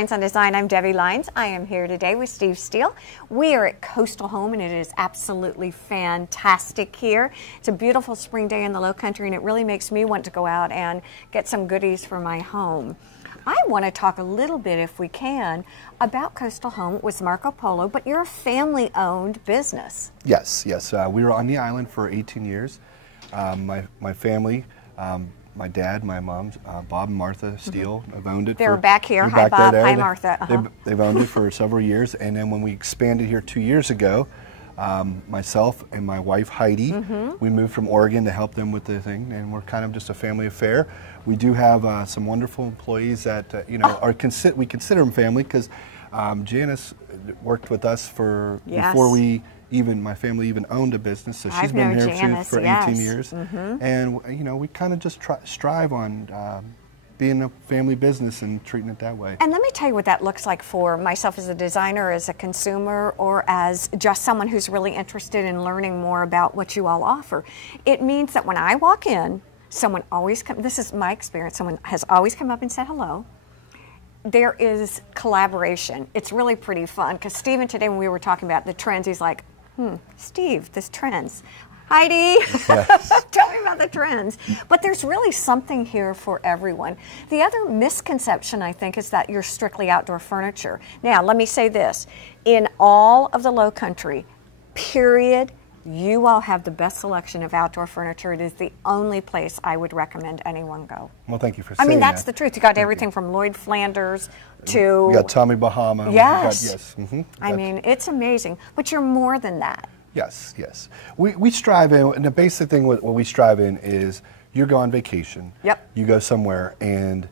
Lynes on Design. I'm Debbie Lynes. I am here today with Steve Steele. We are at Coastal Home, and it is absolutely fantastic here. It's a beautiful spring day in the Low Country, and it really makes me want to go out and get some goodies for my home. I want to talk a little bit, if we can, about Coastal Home with Marco Polo, but you're a family-owned business. Yes, yes. We were on the island for 18 years. My family, my dad, my mom, Bob and Martha Steele, have owned it. They're back here. Hi, Bob. Hi, Martha. They've owned it for several years, and then when we expanded here 2 years ago, myself and my wife Heidi, we moved from Oregon to help them with the thing, and we're kind of just a family affair. We do have some wonderful employees that we consider them family, because Janice worked with us for before my family even owned a business, so she's been here for 18 years, and we kind of just strive on being a family business and treating it that way. And let me tell you what that looks like for myself as a designer, as a consumer, or as just someone who's really interested in learning more about what you all offer. It means that when I walk in, someone always comes, this is my experience, someone has always come up and said hello. There is collaboration. It's really pretty fun, because Stephen today, when we were talking about the trends, he's like, Steve, this trends. Heidi, yes. Tell me about the trends. But there's really something here for everyone. The other misconception, I think, is that you're strictly outdoor furniture. Now, let me say this. In all of the Low Country, period, you all have the best selection of outdoor furniture. It is the only place I would recommend anyone go. Well, thank you for saying that. I mean, that's the truth. You got everything from Lloyd Flanders to... We got Tommy Bahama. Yes. I mean, it's amazing. But you're more than that. Yes, yes. We strive in, and the basic thing what we strive in is you go on vacation. Yep. You go somewhere, and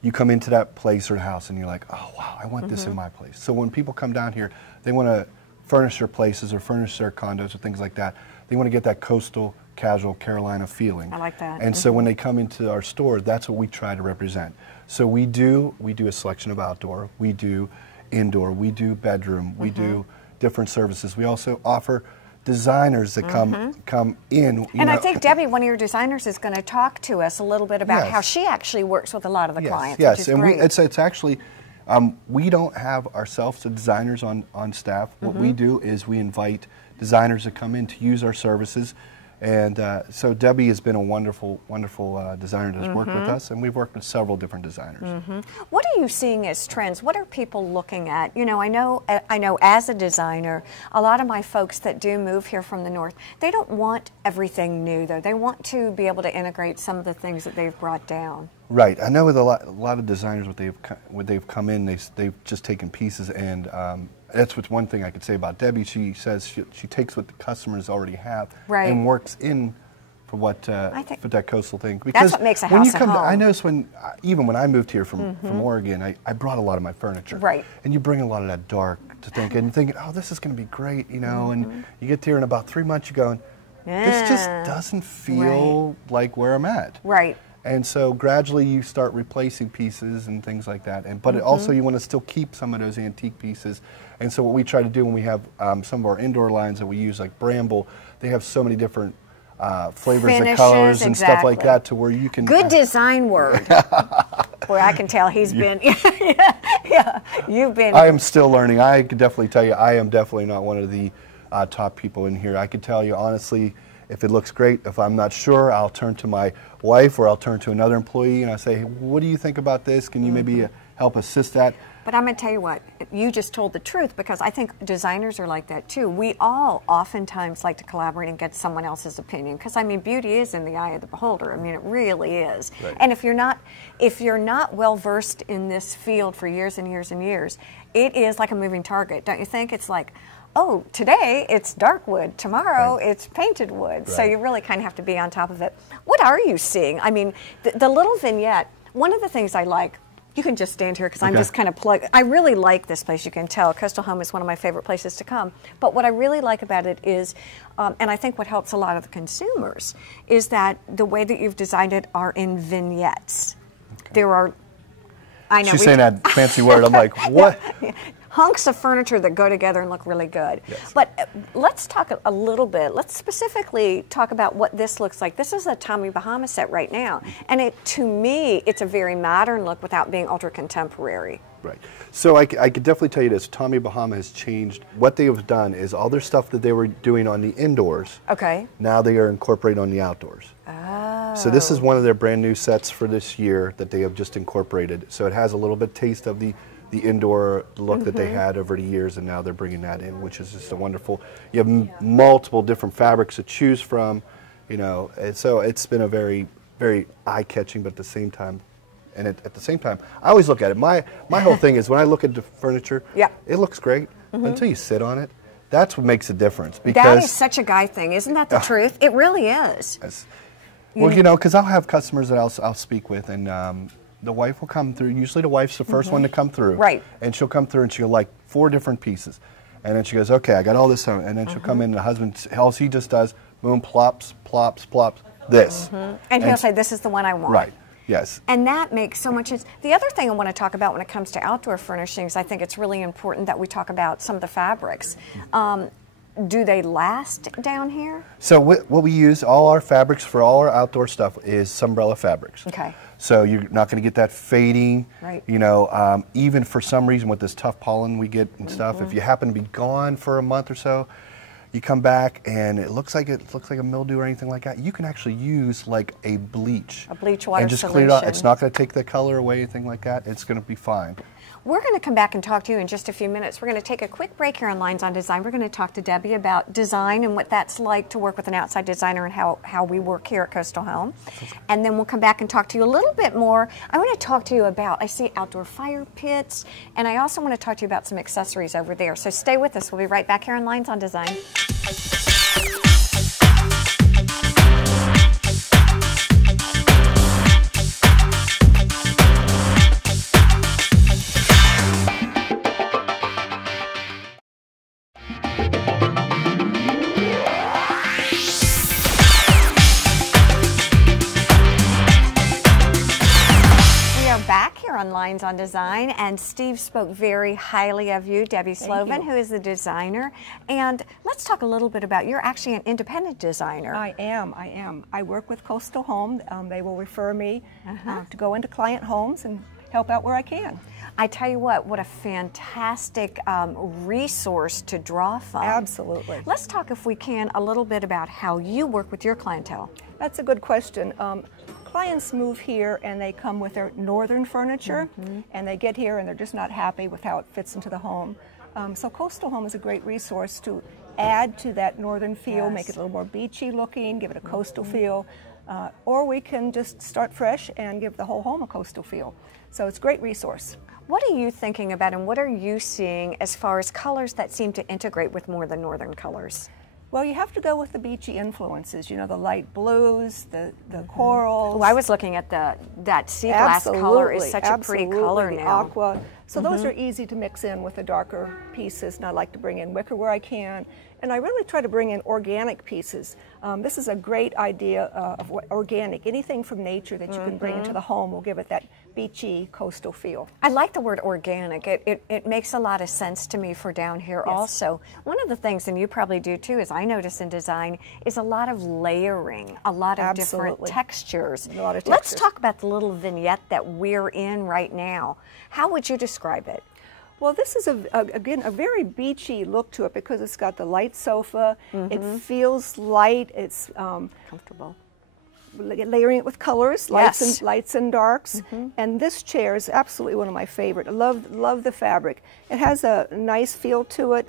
you come into that place or house, and you're like, oh, wow, I want this in my place. So when people come down here, they want to furnish their places or furnish their condos or things like that. They want to get that coastal, casual Carolina feeling. I like that. And so when they come into our store, that's what we try to represent. So we do a selection of outdoor, we do indoor, we do bedroom, we do different services. We also offer designers that come in. And I think Debbie, one of your designers, is going to talk to us a little bit about how she actually works with a lot of the clients. Yes, which is and great. it's actually, we don't have ourselves the designers on staff. What we do is we invite designers to come in to use our services. And so Debbie has been a wonderful, wonderful designer that's worked with us, and we've worked with several different designers. What are you seeing as trends? What are people looking at? You know, I know as a designer, a lot of my folks that do move here from the north, they don't want everything new, though. They want to be able to integrate some of the things that they've brought down. Right. I know with a lot of designers, what they've come in, they've just taken pieces, and that's what's one thing I could say about Debbie. She says she takes what the customers already have and works in for what for that coastal thing. that's Because what makes a house a home. I noticed even when I moved here from Oregon, I brought a lot of my furniture. Right. And you bring a lot of that dark to thinking, oh, this is going to be great, and you get here in about 3 months, you're going, this just doesn't feel like where I'm at. Right. And so gradually you start replacing pieces and things like that. But also you want to still keep some of those antique pieces. And so what we try to do when we have some of our indoor lines that we use, like Bramble, they have so many different flavors and colors and stuff like that, to where you can... Good design word. Boy, I can tell he's been... you've been... I am still learning. I could definitely tell you I am definitely not one of the top people in here. I could tell you honestly, if it looks great, if I'm not sure, I'll turn to my wife or I'll turn to another employee and I say, hey, what do you think about this? Can you maybe help assist that? But I'm going to tell you what, you just told the truth, because I think designers are like that too. We all oftentimes like to collaborate and get someone else's opinion, because I mean, beauty is in the eye of the beholder. I mean, it really is. Right. And if you're not well versed in this field for years and years and years, it is like a moving target, don't you think? It's like, oh, today it's dark wood, tomorrow it's painted wood. Right. So you really kind of have to be on top of it. What are you seeing? I mean, the little vignette, one of the things I like, you can just stand here because I'm just kind of plugged. I really like this place, you can tell. Coastal Home is one of my favorite places to come. But what I really like about it is, and I think what helps a lot of the consumers, is that the way that you've designed it are in vignettes. There are, I know. She's saying that fancy word. I'm like, what? hunks of furniture that go together and look really good. Yes. But let's talk a little bit. Let's specifically talk about what this looks like. This is a Tommy Bahama set right now. And to me, it's a very modern look without being ultra contemporary. Right. So I could definitely tell you this. Tommy Bahama has changed. What they have done is all their stuff that they were doing on the indoors, okay, now they are incorporating on the outdoors. Oh. So this is one of their brand new sets for this year that they have just incorporated. So it has a little bit taste of the indoor look that they had over the years, and now they're bringing that in, which is just a wonderful. You have multiple different fabrics to choose from, you know. And so it's been a very, very eye-catching, but at the same time, at the same time, I always look at it. My whole thing is when I look at the furniture, it looks great until you sit on it. That's what makes a difference. Because that is such a guy thing, isn't that the truth? It really is. Yes. Well, you know, because I'll have customers that I'll speak with, and the wife will come through. Usually the wife's the first one to come through. Right. And she'll come through and she'll like 4 different pieces. And then she goes, okay, I got all this. And then she'll come in and the husband, all he just does, boom, plops, plops, plops, this. And he'll say, this is the one I want. Right. Yes. And that makes so much sense. The other thing I want to talk about when it comes to outdoor furnishings, I think it's really important that we talk about some of the fabrics. Do they last down here? So what we use, all our fabrics for all our outdoor stuff is Sunbrella fabrics. Okay. So you're not going to get that fading. Right. You know, even for some reason with this tough pollen we get and stuff, if you happen to be gone for a month or so, you come back and it looks like a mildew or anything like that, you can actually use like a bleach. A bleach water and just solution. clean it out. It's not going to take the color away, anything like that. It's going to be fine. We're going to come back and talk to you in just a few minutes. We're going to take a quick break here on Lynes on Design. We're going to talk to Debbie about design and what that's like to work with an outside designer and how we work here at Coastal Home. And then we'll come back and talk to you a little bit more. I want to talk to you about, I see outdoor fire pits, and I also want to talk to you about some accessories over there. So stay with us. We'll be right back here on Lynes on Design. On Lynes on Design, and Steve spoke very highly of you, Debbie Sloven, who is the designer. And let's talk a little bit about, you're actually an independent designer. I am. I work with Coastal Home. They will refer me to go into client homes and help out where I can. I tell you what a fantastic resource to draw from. Absolutely. Let's talk, if we can, a little bit about how you work with your clientele. That's a good question. Clients move here and they come with their northern furniture, and they get here and they're just not happy with how it fits into the home. So Coastal Home is a great resource to add to that northern feel, make it a little more beachy looking, give it a coastal feel, or we can just start fresh and give the whole home a coastal feel. So it's a great resource. What are you thinking about, and what are you seeing as far as colors that seem to integrate with more of the northern colors? Well, you have to go with the beachy influences, you know, the light blues, the corals. Oh, I was looking at that sea glass color is such a pretty color the now. Aqua. So those are easy to mix in with the darker pieces, and I like to bring in wicker where I can. And I really try to bring in organic pieces. This is a great idea of organic. Anything from nature that you can bring into the home will give it that beachy coastal feel. I like the word organic. It makes a lot of sense to me for down here also. One of the things, and you probably do too, is I notice in design, is a lot of layering, a lot of different textures. A lot of textures. Let's talk about the little vignette that we're in right now. How would you describe it? Well, this is, again, a very beachy look to it because it's got the light sofa. It feels light. It's comfortable. Layering it with colors, lights and darks. And this chair is absolutely one of my favorite. I love the fabric. It has a nice feel to it.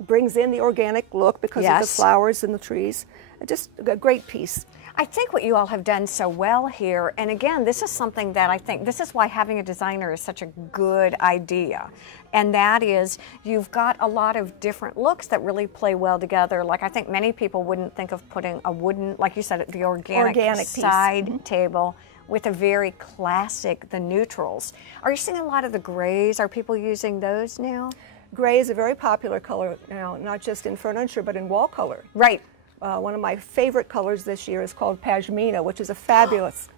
Brings in the organic look because of the flowers and the trees. Just a great piece. I think what you all have done so well here, and again, this is something that I think, this is why having a designer is such a good idea, and that is you've got a lot of different looks that really play well together. Like I think many people wouldn't think of putting a wooden, like you said, the organic side table with a very classic, the neutrals. Are you seeing a lot of the grays? Are people using those now? Gray is a very popular color now, not just in furniture, but in wall color. Right. One of my favorite colors this year is called Pashmina, which is a fabulous...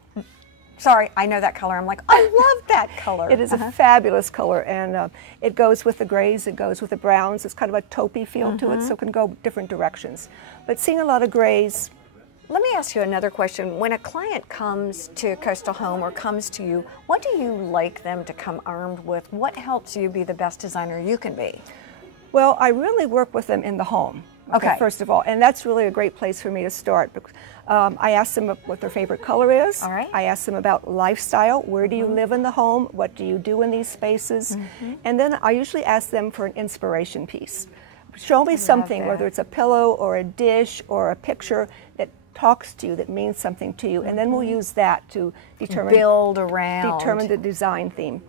Sorry, I know that color. I'm like, I love that color. It is a fabulous color, and it goes with the grays, it goes with the browns. It's kind of a taupey feel to it, so it can go different directions. But seeing a lot of grays, Let me ask you another question. When a client comes to Coastal Home or comes to you, what do you like them to come armed with? What helps you be the best designer you can be? Well, I really work with them in the home, okay. First of all, and that's really a great place for me to start. I ask them what their favorite color is. All right. I ask them about lifestyle. Where do you live in the home? What do you do in these spaces? And then I usually ask them for an inspiration piece. Show me something, whether it's a pillow or a dish or a picture that talks to you, that means something to you, and then we'll use that to determine the design theme.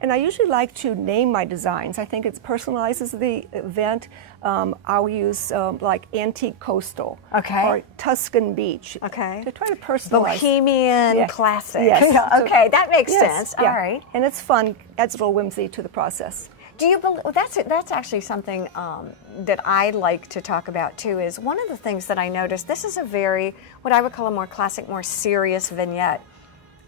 And I usually like to name my designs. I think it personalizes the event. I'll use like antique coastal, or Tuscan beach, to try to personalize. Bohemian classic. Yes. Okay, that makes sense. All right, and it's fun. Adds a little whimsy to the process. Do you believe that's actually something that I like to talk about too? Is one of the things that I noticed. This is a very, what I would call a more classic, more serious vignette.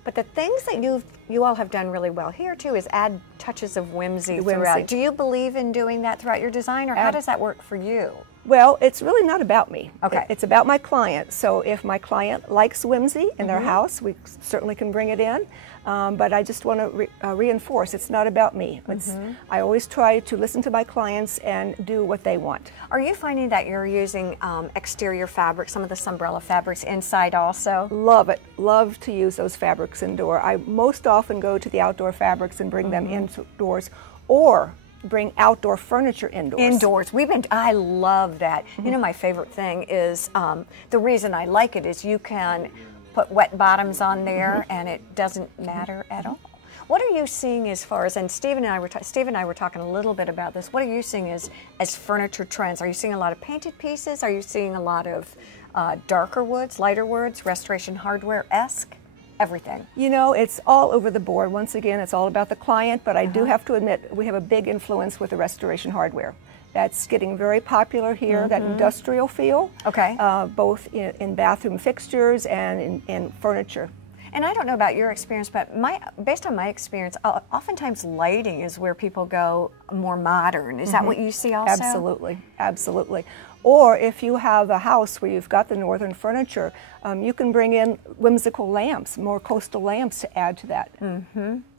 But the things that you all have done really well here too is add touches of whimsy throughout. Do you believe in doing that throughout your design, or how does that work for you? Well, it's really not about me. Okay. It's about my client. So if my client likes whimsy in their house, we certainly can bring it in. But I just want to reinforce, it's not about me. I always try to listen to my clients and do what they want. Are you finding that you're using exterior fabrics, some of the Sunbrella fabrics inside also? Love it. Love to use those fabrics indoor. I most often go to the outdoor fabrics and bring them indoors, or bring outdoor furniture indoors. I love that. You know, my favorite thing is, the reason I like it is you can put wet bottoms on there and it doesn't matter at all. What are you seeing as far as, and Steve and I were talking a little bit about this, what are you seeing as furniture trends? Are you seeing a lot of painted pieces? Are you seeing a lot of darker woods, lighter woods, restoration hardware-esque? Everything. You know, it's all over the board. Once again, it's all about the client, but I do have to admit we have a big influence with the restoration hardware. That's getting very popular here, that industrial feel, both in bathroom fixtures and in furniture. And I don't know about your experience, but based on my experience, oftentimes lighting is where people go more modern. Is that what you see also? Absolutely, absolutely. Or if you have a house where you've got the northern furniture, you can bring in whimsical lamps, more coastal lamps to add to that.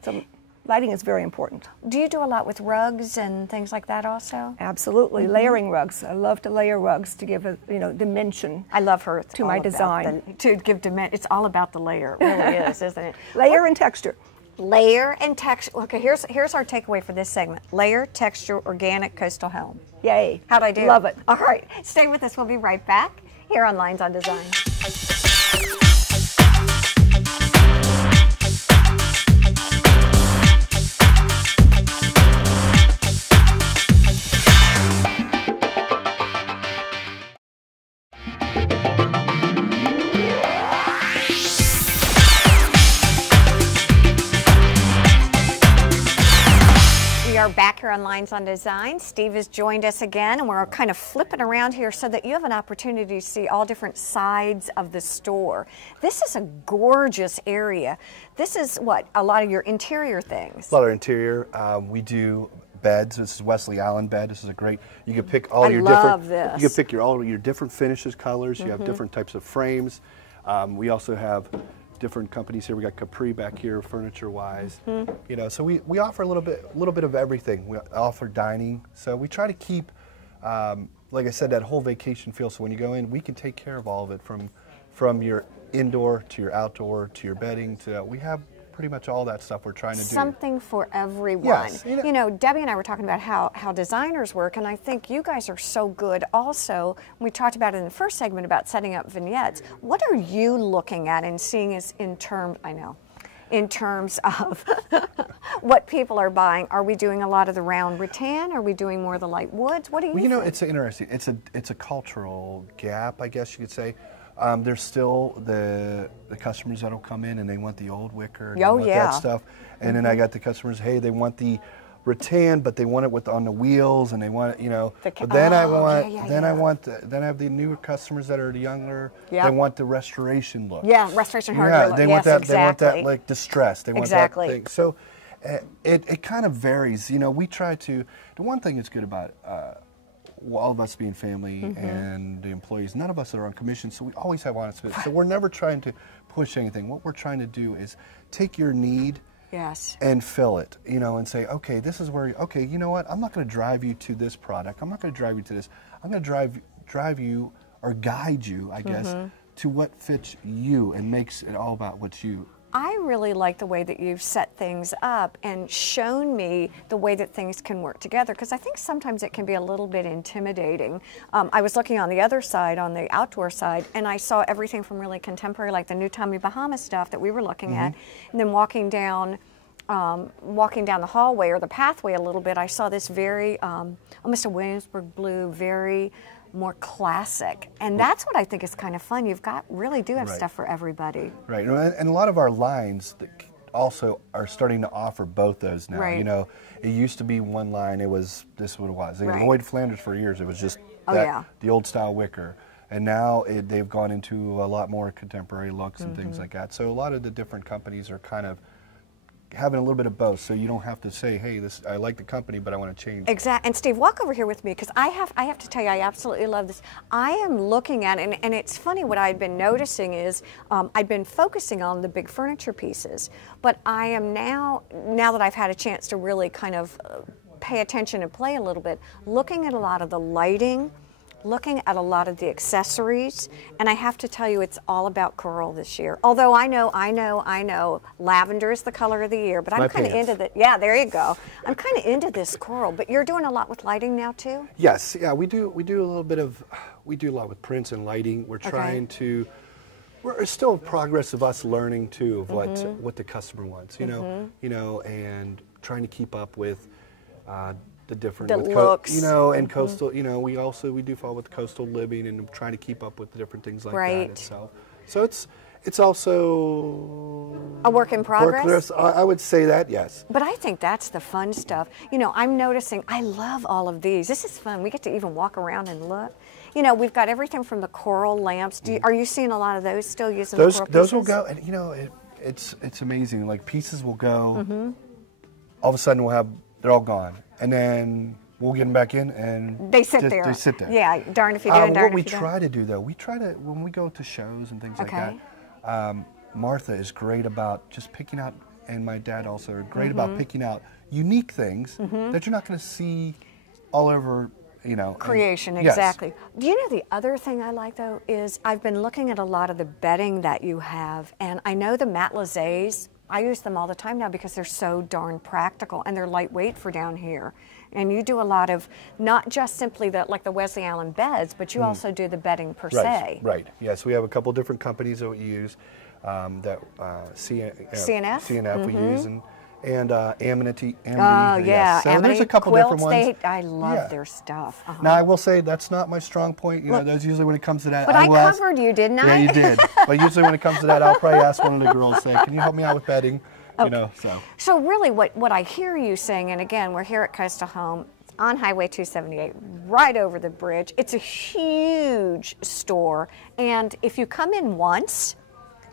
So lighting is very important. Do you do a lot with rugs and things like that also? Absolutely, layering rugs. I love to layer rugs to give a dimension. I love her to my design. To give dimension, it's all about the layer. It really is, isn't it? Layer and texture. Layer and texture. Okay, here's our takeaway for this segment. Layer, texture, organic coastal home. Yay. How'd I do? Love it. All right, stay with us. We'll be right back here on Lynes on Design. Back here on Lynes on Design. Steve has joined us again, and we're kind of flipping around here so that you have an opportunity to see all different sides of the store. This is a gorgeous area. This is what, a lot of your interior things? A lot of interior. We do beds. This is Wesley Allen bed. This is a great, you can pick all your different, you can pick all your different finishes, colors. You have different types of frames. We also have different companies here. We got Capri back here, furniture-wise. You know, so we offer a little bit of everything. We offer dining, so we try to keep, like I said, that whole vacation feel. So when you go in, we can take care of all of it, from your indoor to your outdoor to your bedding. To we have pretty much all that stuff we're trying to do. Something for everyone. Yes, you know, Debbie and I were talking about how designers work, and I think you guys are so good also. We talked about it in the first segment about setting up vignettes. What are you looking at and seeing as in terms of what people are buying? Are we doing a lot of the round rattan? Are we doing more of the light woods? What do you think? You know, it's interesting. It's a cultural gap, I guess you could say. There's still the customers that'll come in and they want the old wicker, and that stuff, and then I got the customers, hey, they want the rattan, but they want it on the wheels, and they want it, you know. But then I have the newer customers that are the younger. They want the restoration look. Yeah, restoration hardware look. They want that. They want that like distress. They want that thing. So it kind of varies. You know, we try to. The one thing that's good about all of us being family and the employees, none of us are on commission, so we always have honest bids. So we're never trying to push anything. What we're trying to do is take your need and fill it, you know, and say, okay, this is where, okay, you know what, I'm not going to drive you to this product. I'm not going to drive you to this. I'm going to drive you or guide you, I guess, to what fits you and makes it all about what you. I really like the way that you've set things up and shown me the way that things can work together, because I think sometimes it can be a little bit intimidating. I was looking on the other side, on the outdoor side, and I saw everything from really contemporary, like the new Tommy Bahama stuff that we were looking at, and then walking down the hallway or the pathway a little bit, I saw this very, almost a Williamsburg blue, very more classic, and that's what I think is kind of fun. You've got really do have stuff for everybody. Right, and a lot of our lines also are starting to offer both those now. You know, it used to be one line. It was this what it was. Lloyd Flanders for years. It was just the old style wicker, and now they've gone into a lot more contemporary looks and things like that. So a lot of the different companies are kind of having a little bit of both, so you don't have to say, hey, I like the company, but I want to change. Exactly. And Steve, walk over here with me, because I have to tell you, I absolutely love this. I am looking at it, and it's funny, what I've been noticing is I've been focusing on the big furniture pieces, but I am now that I've had a chance to really kind of pay attention and play a little bit, looking at a lot of the lighting, looking at a lot of the accessories, and I have to tell you, it's all about coral this year. Although I know, lavender is the color of the year, but I'm kind of into the, there you go. I'm kind of into this coral, but you're doing a lot with lighting now too? Yes, yeah, we do a little bit of, we do a lot with prints and lighting. We're trying to, we're still in progress of us learning too of what the customer wants, you know, and trying to keep up with the different looks, you know, and coastal, you know, we do follow with coastal living and trying to keep up with the different things like that itself. So it's also a work in progress. I would say that, yes. But I think that's the fun stuff. You know, I'm noticing, I love all of these. This is fun. We get to even walk around and look. You know, we've got everything from the coral lamps. Are you seeing a lot of those still using the coral pieces? Those will go, and you know, it's amazing. Like pieces will go. All of a sudden, they're all gone. And then we'll get them back in, and they sit there. They sit there. Yeah, darn if you do, and darn if you don't. What we try to do, though, when we go to shows and things like that, Martha is great about just picking out, and my dad also are great about picking out unique things that you're not going to see all over, you know. Creation, exactly. Do you know the other thing I like, though, is I've been looking at a lot of the bedding that you have, and I know the matelassés, I use them all the time now because they're so darn practical and they're lightweight for down here. And you do a lot of, not just simply like the Wesley Allen beds, but you also do the bedding per se. Right, yes, we have a couple different companies that we use, CNF we use, and Amity. Oh, yeah. Yes. So there's a couple quilts, different ones. I love their stuff. Now, I will say that's not my strong point. You know, that's usually when it comes to that. But I covered you, didn't I? Yeah, you did. But usually when it comes to that, I'll probably ask one of the girls, say, can you help me out with bedding? You know, so. So really what I hear you saying, and again, we're here at Coastal Home on Highway 278, right over the bridge. It's a huge store, and if you come in once,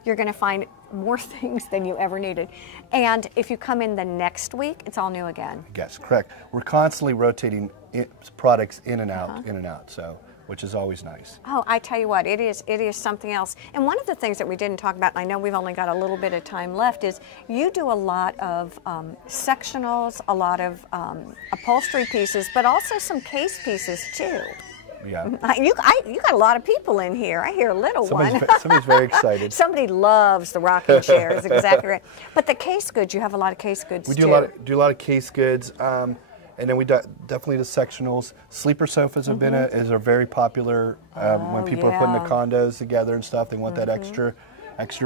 you're going to find more things than you ever needed. And if you come in the next week, it's all new again. Yes, correct. We're constantly rotating products in and out, so, which is always nice. Oh, I tell you what, it is something else. And one of the things that we didn't talk about, and I know we've only got a little bit of time left, is you do a lot of sectionals, a lot of upholstery pieces, but also some case pieces too. Yeah. You got a lot of people in here. I hear a little one. Somebody's very excited. Somebody loves the rocking chairs, exactly right. But the case goods, you have a lot of case goods too. We do a lot of case goods, and then we definitely the sectionals. Sleeper sofas have been is very popular when people are putting the condos together and stuff. They want that extra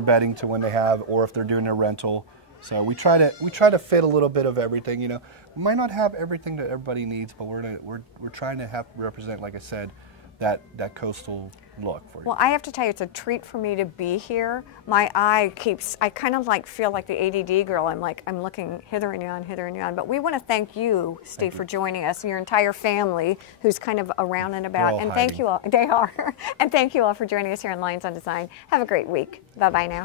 bedding to when they have, or if they're doing a rental. So we try to fit a little bit of everything. You know, we might not have everything that everybody needs, but we're trying to represent, like I said, that coastal look for you. Well, I have to tell you, it's a treat for me to be here. My eye I kind of like feel like the ADD girl. I'm looking hither and yon. But we want to thank you, Steve, for joining us, and your entire family who's kind of around and about. And thank you all. They are. And thank you all for joining us here on Lynes on Design. Have a great week. Bye-bye now.